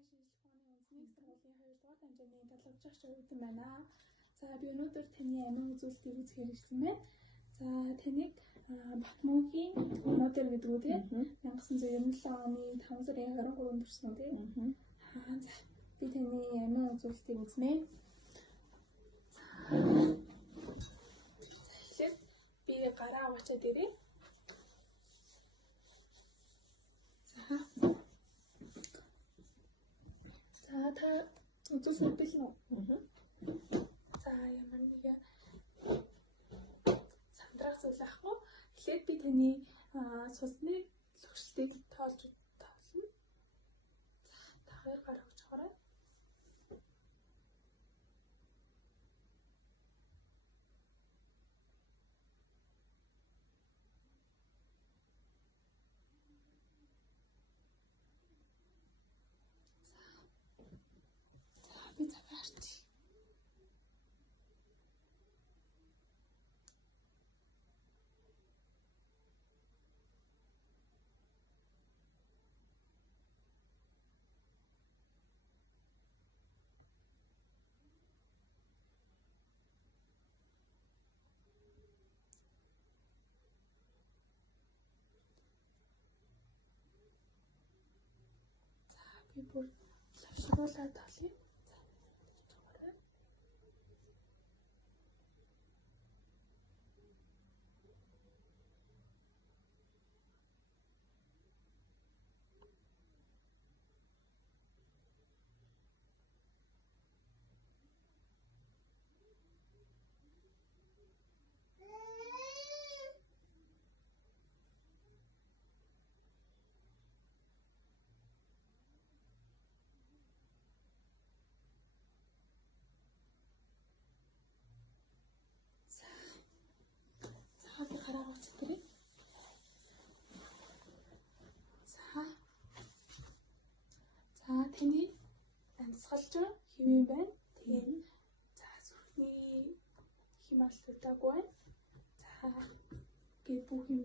Ахын шинжлэх ухааны үндэсний сургуулийн 2 дугаар хэмжээний талбарч өгсөн байна. За би өнөөдөр таны амин үзүүлэлтийг үзэхээр ирсэн байна. За таныг Батмунхийн өнөөдөр гэдэг үү те 1997 оны 5 сарын 23-нд төрсөн үү те. За би таны амин үзүүлэлтийг үзнэ. Тэгэхээр би гараа уучаад ирээ. За та үзүүлэлт билээ үү? За ямар нэг сандрах зүйл ахгүй. Эхлээд би таны цусны зөвшөлтийг тоолж тавлна. За та хоёр гараа уучаарай. Би цагаарч. За би бүр лавшруулаад тавлаа. За би гараа уучаад ирээ. За таны амьсгалж хэвэн байна. Тэгээд за сүрхний хим алдагдаагүй байна. За гээд бүх юм